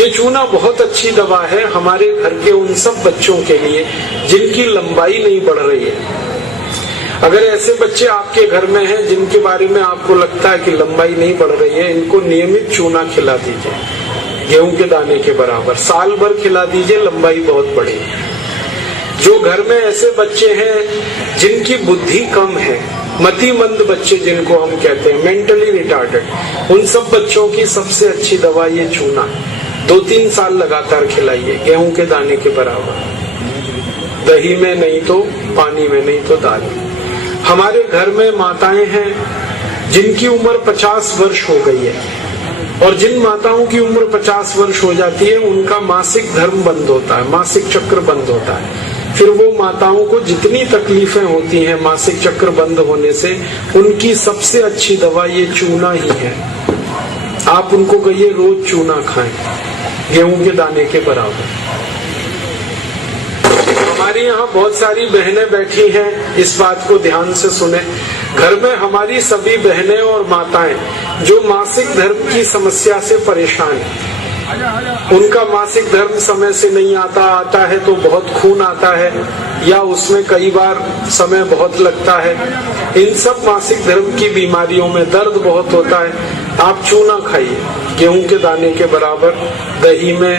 ये चूना बहुत अच्छी दवा है हमारे घर के उन सब बच्चों के लिए जिनकी लंबाई नहीं बढ़ रही है। अगर ऐसे बच्चे आपके घर में हैं जिनके बारे में आपको लगता है कि लंबाई नहीं बढ़ रही है, इनको नियमित चूना खिला दीजिए, गेहूं के दाने के बराबर, साल भर खिला दीजिए, लंबाई बहुत बढ़ेगी। जो घर में ऐसे बच्चे हैं जिनकी बुद्धि कम है, मतिमंद बच्चे जिनको हम कहते हैं, मेंटली रिटार्डेड, उन सब बच्चों की सबसे अच्छी दवा ये चूना। 2-3 साल लगातार खिलाइए, गेहूं के दाने के बराबर, दही में नहीं तो पानी में, नहीं तो दाल में। हमारे घर में माताएं हैं जिनकी उम्र 50 वर्ष हो गई है, और जिन माताओं की उम्र 50 वर्ष हो जाती है उनका मासिक धर्म बंद होता है, मासिक चक्र बंद होता है। फिर वो माताओं को जितनी तकलीफें होती हैं मासिक चक्र बंद होने से, उनकी सबसे अच्छी दवा ये चूना ही है। आप उनको कहिए रोज चूना खाएं, गेहूं के दाने के बराबर। हमारी यहाँ बहुत सारी बहनें बैठी हैं, इस बात को ध्यान से सुने। घर में हमारी सभी बहनें और माताएं जो मासिक धर्म की समस्या से परेशान हैं, उनका मासिक धर्म समय से नहीं आता है तो बहुत खून आता है, या उसमें कई बार समय बहुत लगता है, इन सब मासिक धर्म की बीमारियों में दर्द बहुत होता है। आप चूना खाइए, गेहूं के दाने के बराबर, दही में,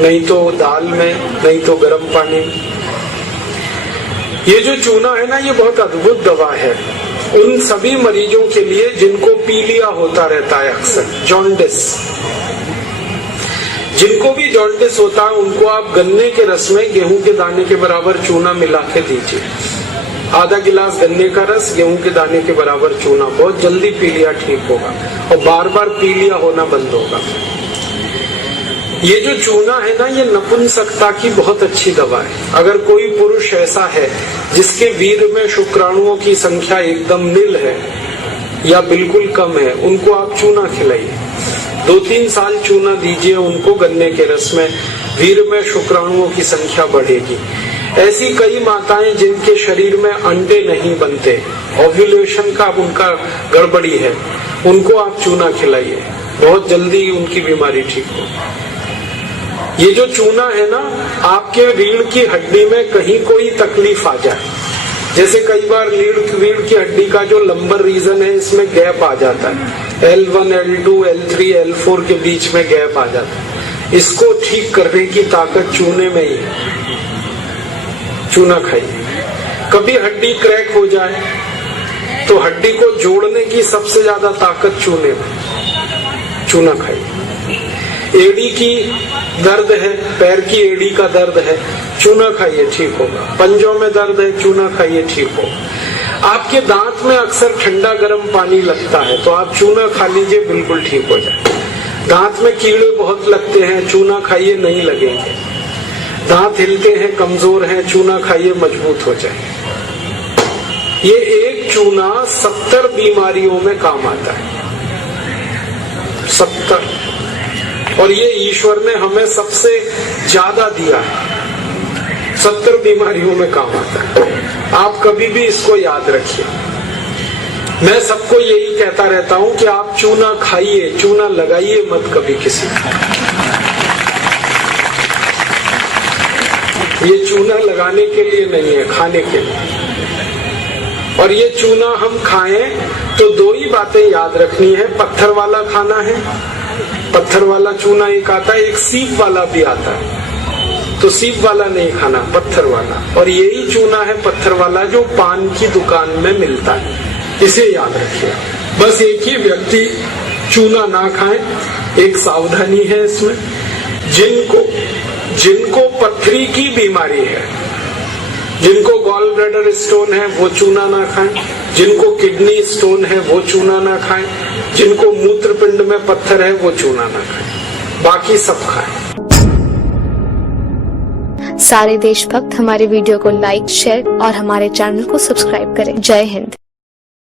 नहीं तो दाल में, नहीं तो गर्म पानी में। ये जो चूना है ना, ये बहुत अद्भुत दवा है उन सभी मरीजों के लिए जिनको पीलिया होता रहता है, अक्सर जॉन्डिस। जिनको भी जॉन्डिस होता है उनको आप गन्ने के रस में गेहूं के दाने के बराबर चूना मिला के दीजिए। आधा गिलास गन्ने का रस, गेहूं के दाने के बराबर चूना, बहुत जल्दी पीलिया ठीक होगा और बार बार पीलिया होना बंद होगा। ये जो चूना है ना, ये नपुंसकता की बहुत अच्छी दवा है। अगर कोई पुरुष ऐसा है जिसके वीर्य में शुक्राणुओं की संख्या एकदम नील है या बिल्कुल कम है, उनको आप चूना खिलाइए। 2-3 साल चूना दीजिए उनको गन्ने के रस में, वीर्य में शुक्राणुओं की संख्या बढ़ेगी। ऐसी कई माताएं जिनके शरीर में अंडे नहीं बनते, ओव्यूलेशन का उनका गड़बड़ी है, उनको आप चूना खिलाइए, बहुत जल्दी उनकी बीमारी ठीक होगी। ये जो चूना है ना, आपके रीढ़ की हड्डी में कहीं कोई तकलीफ आ जाए, जैसे कई बार रीढ़ की हड्डी का जो लंबर रीजन है इसमें गैप आ जाता है, L1, L2, L3, L4 के बीच में गैप आ जाता है, इसको ठीक करने की ताकत चूने में ही है। चूना खाइए। कभी हड्डी क्रैक हो जाए तो हड्डी को जोड़ने की सबसे ज्यादा ताकत चूने में, चूना खाइए। एड़ी की दर्द है, पैर की एड़ी का दर्द है, चूना खाइए, ठीक होगा। पंजों में दर्द है, चूना खाइए, ठीक होगा। आपके दांत में अक्सर ठंडा गर्म पानी लगता है तो आप चूना खा लीजिए, बिल्कुल ठीक हो जाए। दांत में कीड़े बहुत लगते हैं, चूना खाइए, नहीं लगेंगे। दांत हिलते हैं, कमजोर हैं, चूना खाइए, मजबूत हो जाए। ये एक चूना 70 बीमारियों में काम आता है, 70। और ये ईश्वर ने हमें सबसे ज्यादा दिया है, 70 बीमारियों में काम आता है। आप कभी भी इसको याद रखिए। मैं सबको यही कहता रहता हूं कि आप चूना खाइए, चूना लगाइए मत कभी किसी को। ये चूना लगाने के लिए नहीं है, खाने के लिए। और ये चूना हम खाएं तो 2 ही बातें याद रखनी है। पत्थर वाला खाना है, पत्थर वाला चूना एक आता है, एक सीप वाला भी आता है, तो सीप वाला नहीं खाना, पत्थर वाला। और यही चूना है पत्थर वाला जो पान की दुकान में मिलता है, इसे याद रखिए। बस एक ही व्यक्ति चूना ना खाए, एक सावधानी है इसमें। जिनको पथरी की बीमारी है, जिनको गॉल ब्लैडर स्टोन है, वो चूना ना खाएं। जिनको किडनी स्टोन है वो चूना ना खाएं। जिनको मूत्रपिंड में पत्थर है वो चूना ना खाएं, बाकी सब खाएं। सारे देशभक्त हमारे वीडियो को लाइक, शेयर और हमारे चैनल को सब्सक्राइब करें। जय हिंद।